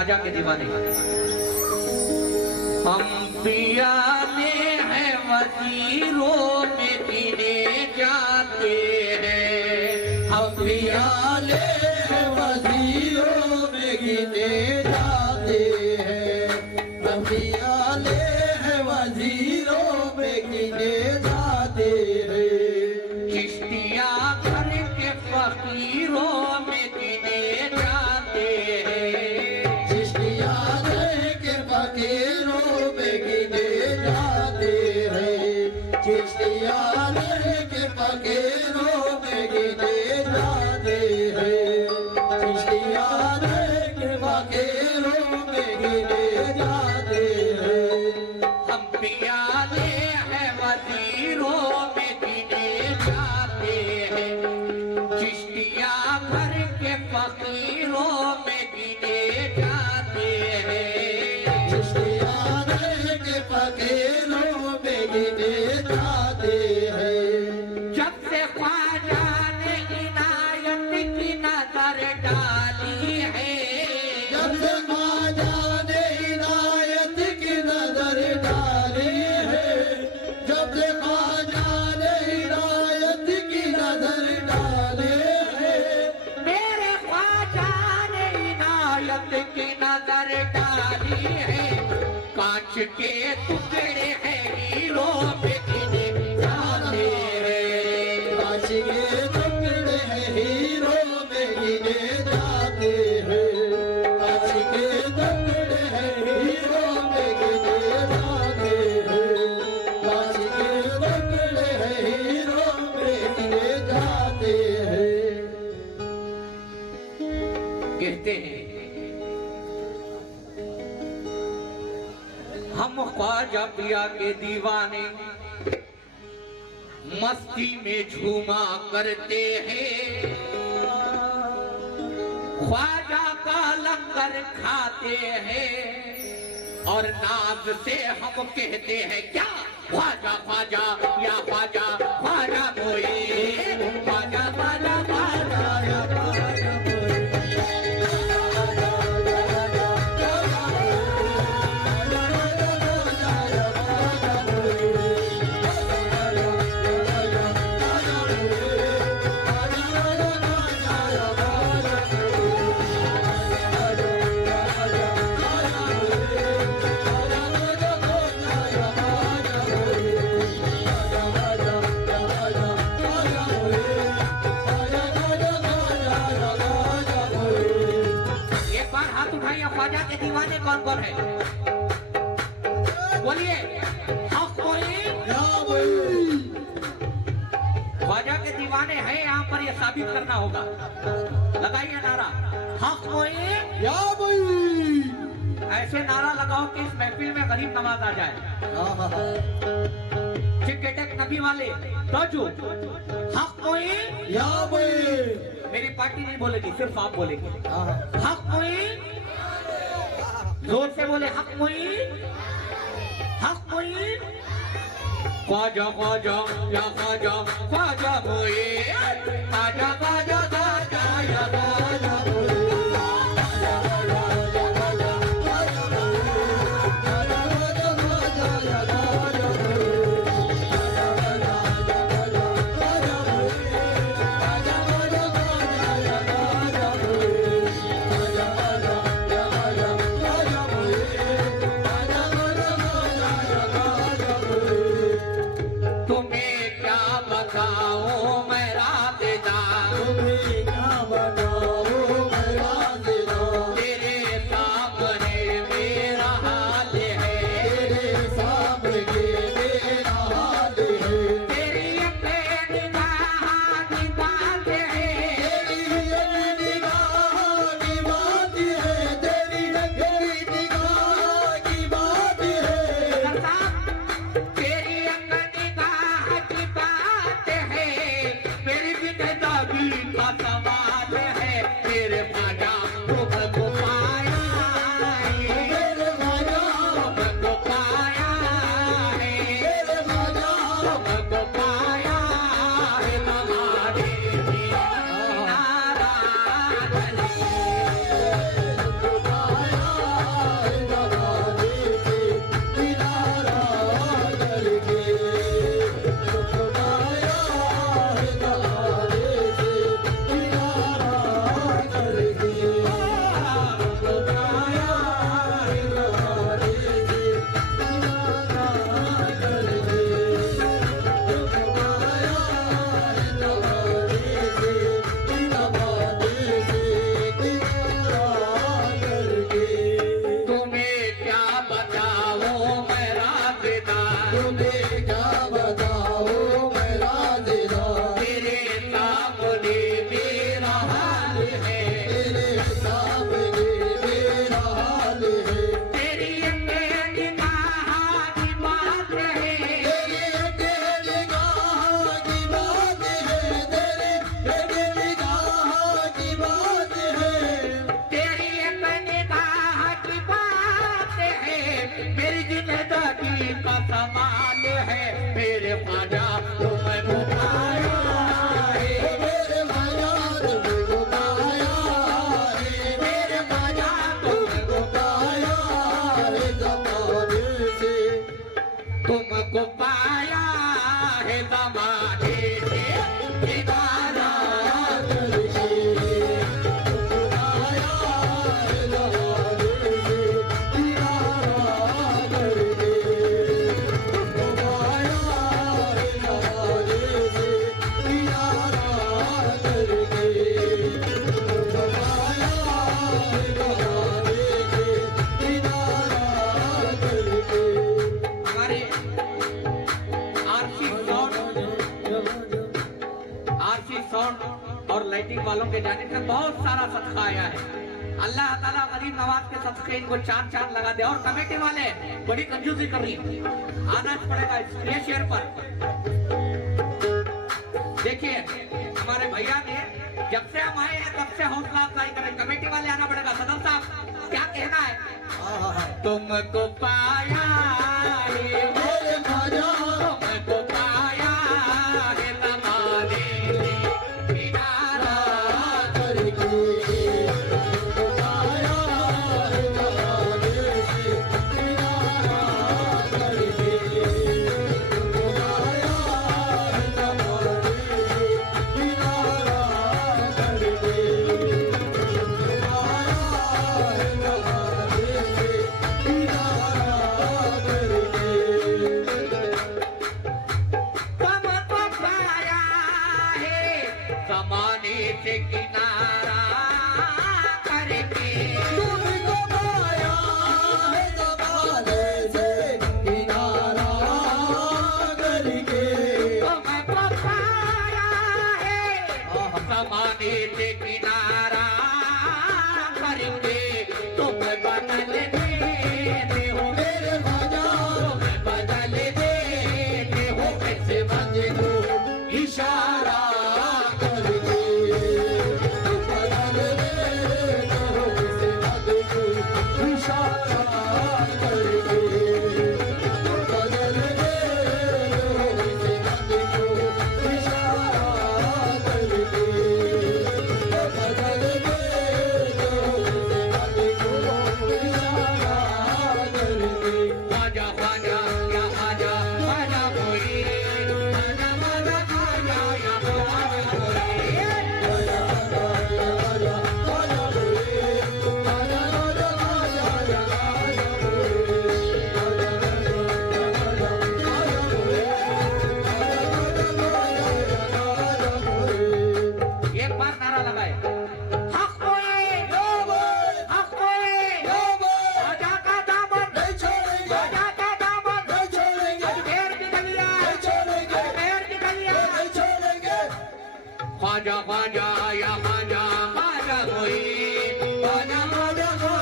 ख्वाजा के दीवाने। हम पियाने हैं वजीरों में गिने जाते हैं, हम पियाने हैं वजीरों में गिने जाते हैं, हम पियाने हैं वजीरों में गिने जाते हैं। चिश्तिया घर के फकीरों में गिने जाते हैं, चिश्तिया घर के फकीरों में गिने जाते हैं, चिश्तिया घर के फकीरों में गिने जाते हैं, चिश्तिया घर के फकीरों में गिने जाते हैं। हम पियाने हैं वजीरों में गिने जाते हैं, चिश्तिया घर के फकीरों में गिने जाते हैं, चिश्तिया घर के फकीरों में गिने जाते हैं। जब से ख्वाजा ने इनायत की नजर डाली है, जब से ख्वाजा ने इनायत की नजर डाली है, जब से ख्वाजा ने इनायत की नजर डाली है, मेरे ख्वाजा ने इनायत की नजर डाली है। कांच के टुकड़े हैं हीरों में गिने जाते हैं, कांच के टुकड़े हैं हीरों में गिने जाते हैं, कांच के टुकड़े हैं हीरों में गिने जाते हैं, कांच के टुकड़े हैं हीरों में गिने जाते हैं। कहते हैं हम ख्वाजा पिया के दीवाने मस्ती में झूमा करते हैं, ख्वाजा का लंगर खाते हैं और नाज से हम कहते हैं क्या ख्वाजा ख्वाजा या ख्वाजा ख्वाजा मोए, ख्वाजा ख्वाजा ख्वाजा या ख्वाजा मोए। ख्वाजा के दीवाने कौन कौन है बोलिए? ख्वाजा के दीवाने हैं यहाँ पर, ये साबित करना होगा। लगाइए नारा हक या भाई, ऐसे नारा लगाओ कि इस महफिल में गरीब नवाज आ जाए। चिकेटेक नबी वाले तो हक या भाई, मेरी पार्टी नहीं बोलेगी, सिर्फ आप बोलेंगे हक मोइन। जोर से बोले हक मोइन, हक मोइन। ख्वाजा ख्वाजा या ख्वाजा ख्वाजा मोइन, ख्वाजा ख्वाजा ख्वाजा या ख्वाजा मोइन। मैं रात दा, तुम्हें क्या बताऊं मैं वालों के जाने से बहुत सारा सदका आया है। अल्लाह ताला गरीब नवाज के सदके इनको चार चांद लगा दे। और कमेटी वाले बड़ी कंजूसी कर रही, आना पड़ेगा ये शेयर पर। देखिए हमारे भैया ने जब से हम आए हैं तब से हौसला अफजाई करें, कमेटी वाले आना पड़ेगा। सदर साहब क्या कहना है? तुमको पाया है मेरे ख्वाजा, तुमको पाया है ज़माने ने किनारा करके, तुमको पाया है ज़माने से किनारा करके, तुमको पाया है ज़माने से किनारा करके, ज़माने से किनारा करके, तुमको पाया है ज़माने से किनारा करके, तुमको पाया है ज़माने से किनारा करके, तुम बदल देते हो मेरे ख्वाजा, तुम बदल देते हो कैसे बंदे को इशारा ख्वाजा ख्वाजा या ख्वाजा ख्वाजा कोई, ख्वाजा ख्वाजा ख्वाजा या ख्वाजा कोई, ख्वाजा ख्वाजा ख्वाजा या ख्वाजा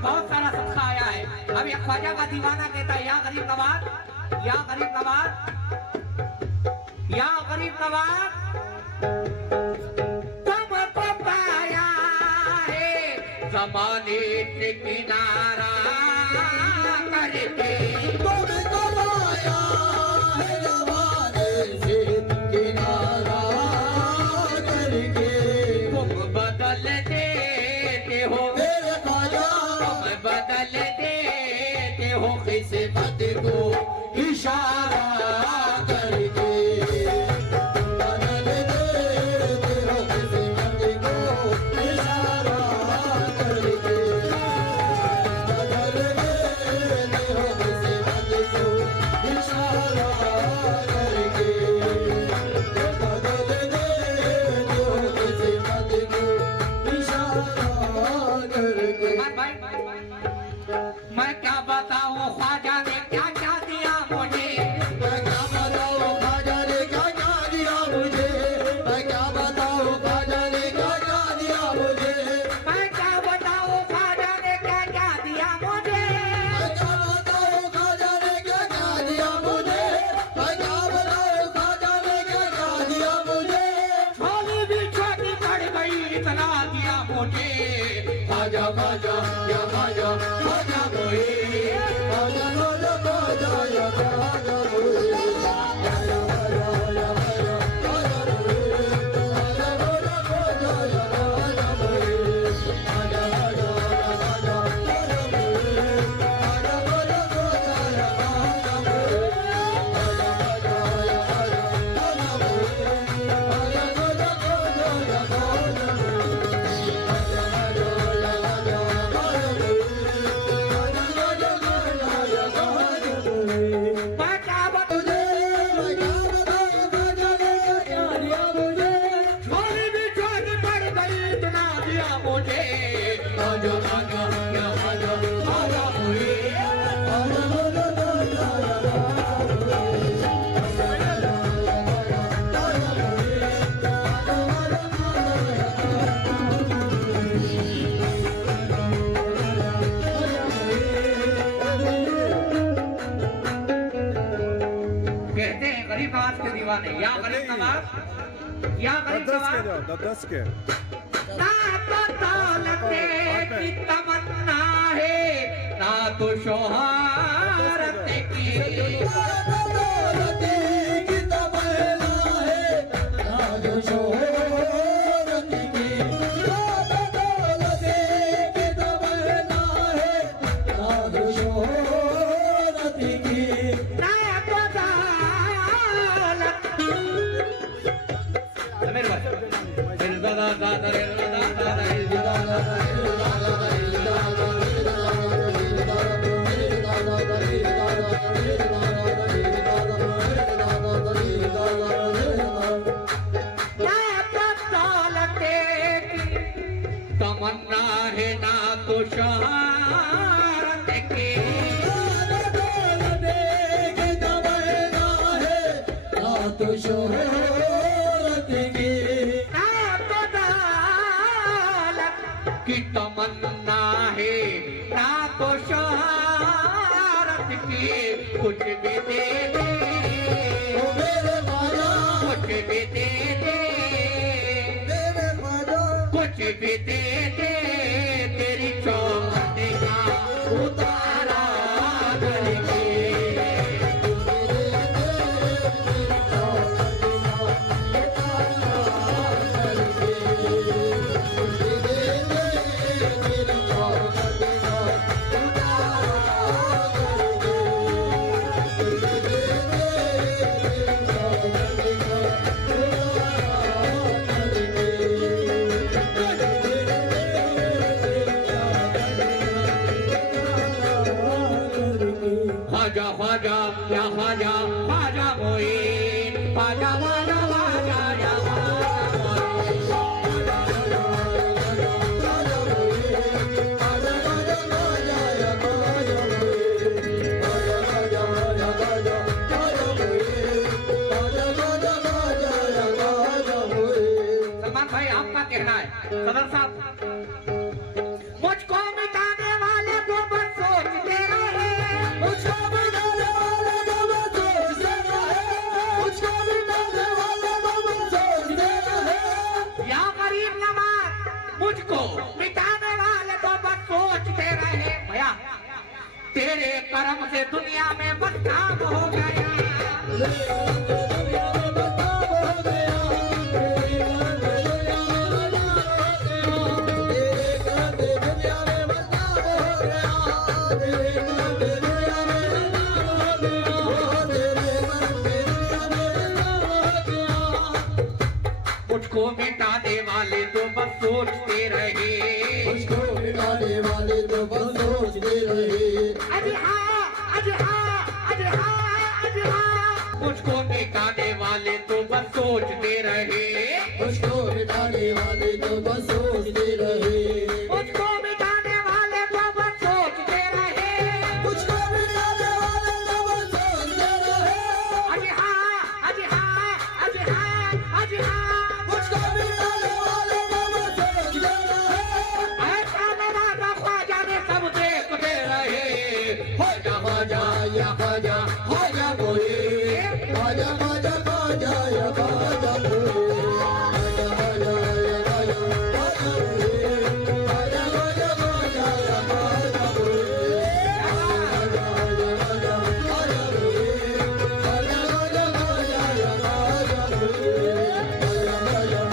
बहुत सारा सदका आया है। अब ये ख्वाजा का दीवाना कहता है, या गरीब नवाज, या गरीब नवाज, या गरीब नवाज, तुमको पाया है ज़माने से किनारा करके, तुमको पाया है ज़माने से किनारा करके, तुम बदल देते हो मेरे ख्वाजा, बदल देते हो किस्मत को इशारा करके, बदल देते हो किस्मत को इशारा करके, बदल देते हो किस्मत को इशारा करके, बदल देते हो किस्मत को इशारा करके। मैं क्या बताऊं ख्वाजा ने क्या क्या दिया मुझे, मैं क्या बताऊं ख्वाजा ने क्या क्या दिया मुझे, मैं क्या बताऊं ख्वाजा ने क्या क्या दिया मुझे, मैं क्या बताऊं ख्वाजा ने क्या क्या दिया मुझे, मैं क्या बताऊं ख्वाजा ने क्या क्या दिया मुझे, मैं क्या बताऊं ख्वाजा ने क्या क्या दिया मुझे, झोली भी छोटी पड़ गई इतना दिया मुझे, ख्वाजा ख्वाजा या ख्वाजा ख्वाजा कोई, ख्वाजा ख्वाजा ख्वाजा या ख्वाजा कोई, ख्वाजा ख्वाजा या ख्वाजा ख्वाजा कोई, ख्वाजा ख्वाजा ख्वाजा या ख्वाजा कोई, ख्वाजा ख्वाजा या ख्वाजा ख्वाजा कोई, ख्वाजा ख्वाजा ख्वाजा या ख्वाजा कोई, ख्वाजा ख्वाजा या ख्वाजा ख्वाजा कोई, कहीं इतना दिया मुझे आजा आजा या आजा आजा मोए कहते हैं गरीब नवाज के दीवाने या गरीब नवाज या गरीब नवाज 10 के ना तो दौलते की तमन्ना है ना तो शोहरत की दौलते की तमन्ना है ना तो शोहरत की दौलते की तमन्ना है ना तो शोहरत की ना तो दौलत मेरे भाई दादा दादा तमन्ना है ना तो शहारत की दौलते की तमन्ना है ना तो शोहरत की ना तो दौलत की तमन्ना है ना तो शहारत की कुछ भी दे दे ओ मेरे माया कुछ भी दे दे मेरे माया कुछ भी दे दे तेरी चौखट का उतारा करके ख्वाजा ख्वाजा या ख्वाजा ख्वाजा मोइन ख्वाजा ख्वाजा ख्वाजा या सलमान भाई आपका कहना है सदर साहब मुझको मिटाने वाले को बस सोचते रहे मुझको मिटाने वाले को बस सोचते रहे मुझको मिटाने वाले को बस सोचते रहे या गरीब नवाज मुझको मिटाने वाले तो बस सोचते रहे भैया तेरे कर्म से दुनिया में बदनाम हो गया दुनिया में बदनाम हो गया तेरे करते दुनिया में बदनाम हो गया तेरे करते दुनिया में बदनाम हो गया तेरे करते दुनिया में बदनाम हो गया मुझको मिटाने वाले तो बस सोचते रहे मुझको मिटाने वाले तो बस सोचते रहे अरे हाँ अरे हाँ अरे हाँ अरे हाँ मुझको मिटाने वाले तो बस सोचते रहे मुझको मिटाने वाले तो बस सोचते रहे मुझको मिटाने वाले तो बस सोचते रहे मुझको मिटाने वाले तो बस सोचते रहे अरे हाँ अरे हाँ अरे हाँ अरे हाँ मुझको मिटाने वाले तो बस सोचते रहे ऐसा नवाजा ख्वाजा ने सब देखते रहे ख्वाजा ख्वाजा या ख्वाजा ख्वाजा कोई ख्वाजा ख्वाजा ख्वाजा या ख्वाजा कोई ख्वाजा ख्वाजा या ख्वाजा ख्वाजा कोई ख्वाजा ख्वाजा ख्वाजा या ख्वाजा कोई ख्वाजा ख्वाजा ख्वाजा ख्वाजा कोई ख्वाजा ख्वाजा ख्वाजा या ख्वाजा कोई ख्वाजा ख्वाजा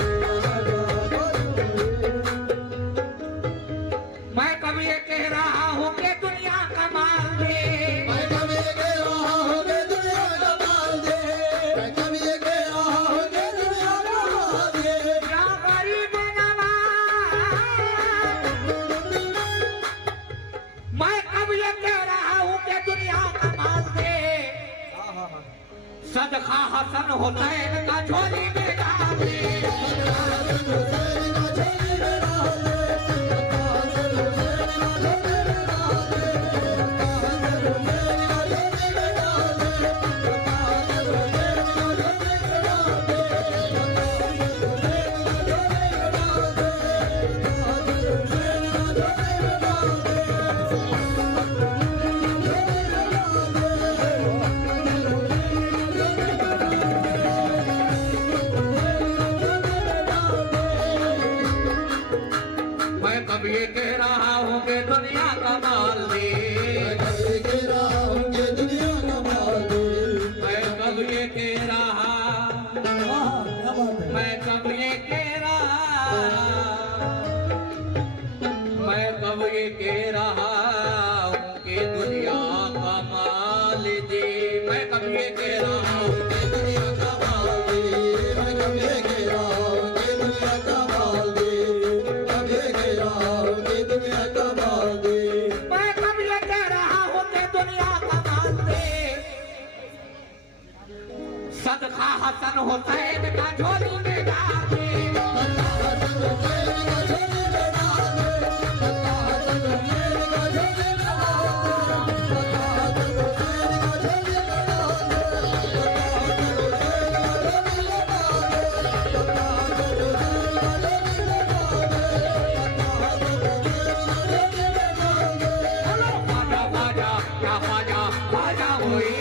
मैं कभी ये कह रहा हूँ कि दुनिया कमाल दे मैं कभी कह रहा हूँ कि दुनिया का माल दे मैं कभी कह रहा हूँ कि दुनिया का माल दे या गरीब नवाज मैं कब ये कह रहा हूँ कि दुनिया कमाल दे सदका हसन हुसैन का झोली में डाल दे हुसैन का झोली मैं कब ये कह रहा हूँ कि दुनिया कमाल दे, मैं कब ये कह रहा हूँ कि दुनिया कमाल दे, मैं कब ये कह रहा, क्या बात है, मैं कब ये कह रहा, मैं कब ये कह रहा हूँ कि दुनिया कमाल दे, मैं कब ये कह रहा हूँ कि दुनिया कमाल दे, मैं कब ये कह रहा हूँ कि दुनिया कमाल दे, कब ये कह रहा हूँ कि दुनिया कमाल दे, मैं कब ये कह रहा हूँ कि दुनिया कमाल दे, सदका हसन हुसैन का झोली में डाल दे, हसन हुसैन का झोली में डाल दे, हसन हुसैन का झोली में डाल दे, हसन हुसैन का झोली में डाल दे, हसन हुसैन का झोली में डाल दे, हसन हुसैन का झोली में डाल दे, बोलो ख्वाजा ख्वाजा क्या ख्वाजा ख्वाजा हुई,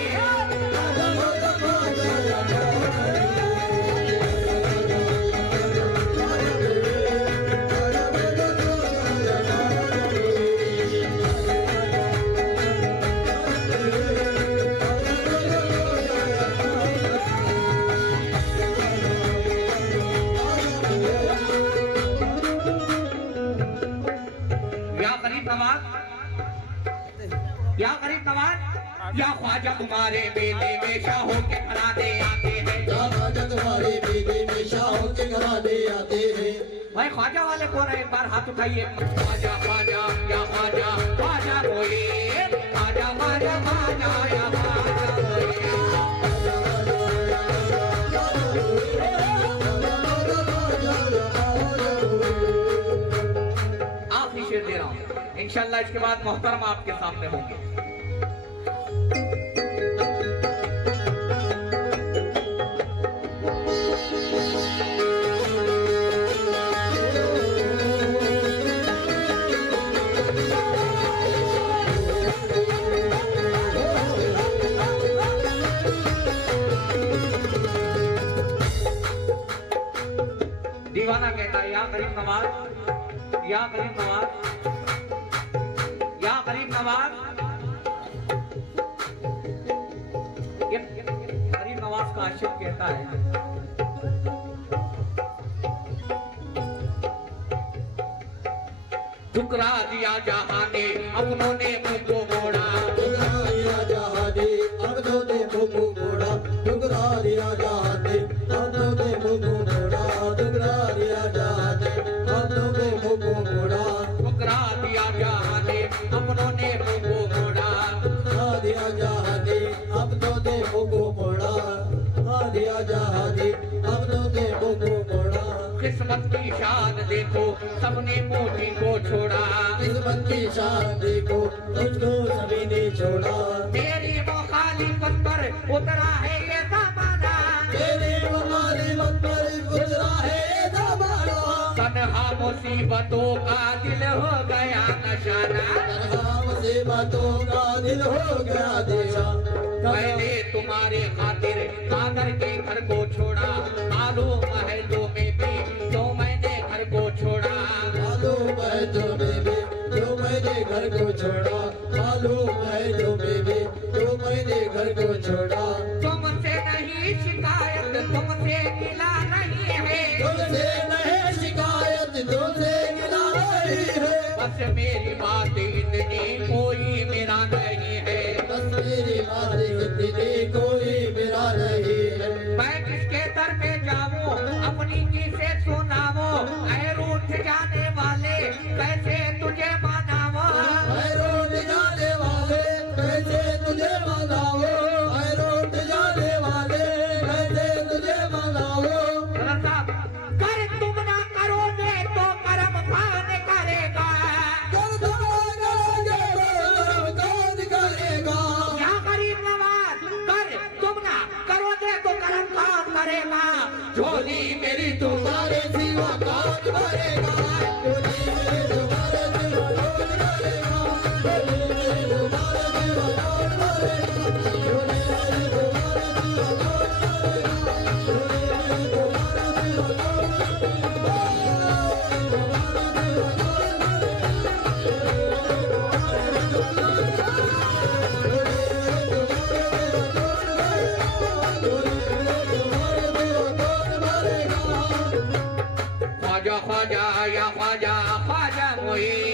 या गरीब नवाज, या गरीब नवाज, या ख्वाजा तुम्हारे बेटे में शाहों के घराने आते हैं, तुम्हारे बेटे में शाहों के घराने आते हैं, भाई ख्वाजा वाले कौन है, एक बार हाथ उठाइए, ख्वाजा ख्वाजा या ख्वाजा ख्वाजा कोई, ख्वाजा ख्वाजा ख्वाजा या ख्वाजा कोई, आखिरी शेर दे रहा हूँ, इंशाल्लाह इसके बाद मोहतरम आपके सामने होंगे। दीवाना कहता है या गरीब नवाज, या गरीब नवाज, या गरीब नवाज, ये गरीब नवाज का आशिक कहता है, ठुकरा दिया जहां ने अपनों ने मुंह को मोड़ा, ठुकरा दिया जहां ने अपनों ने मुंह को मोड़ा, ठुकरा दिया जहां ने अपनों ने मुंह को मोड़ा, ठुकरा दिया जहां ने अपनों ने मुंह को मोड़ा, ठुकरा दिया जहां ने अपनों ने मुंह को मोड़ा, ठुकरा दिया जहां ने अपनों ने मुंह को मोड़ा, ठुकरा दिया जहां ने अपनों ने मुंह को मोड़ा, किस्मत की शान देखो सबने मोदी को छोड़ा, किस्मत की शान देखो तुझको सभी ने छोड़ा, तेरी मुखालिफत पर उतरा है ये जमाना, तेरे मुखालिफत पर गुजरा है ये ज़माना, तन्हा मुसीबतों का दिल हो गया नशाना, तन्हा मुसीबतों का दिल हो गया दीवाना, मैंने तुम्हारे खातिर कादर के घर को छोड़ा, मालूम है जो में भी तो मैंने घर को छोड़ा, मालूम है जो बेबी जो मैंने घर को छोड़ा, मालूम है जो बेबी जो मैंने घर को छोड़ा, तुमसे नहीं शिकायत तुमसे गिला नहीं है, तुमसे नहीं शिकायत तुमसे गिला नहीं है, बस मेरी बात इतनी कोई मेरा नहीं है, बस मेरी बात इतनी कोई मेरा नहीं है, मैं किसके दर पे जाऊं अपनी किसे सुनाऊं, ऐ रूठ जाने वाले कैसे तुझे मनाऊं, ऐ रोट जाने वाले कैसे तुझे मनाओ, ऐ रोट जाने वाले कैसे तुझे मनाओ, रज़ा, कर तुम ना करोगे तो करम कौन करेगा, कर दो करोगे तो कोई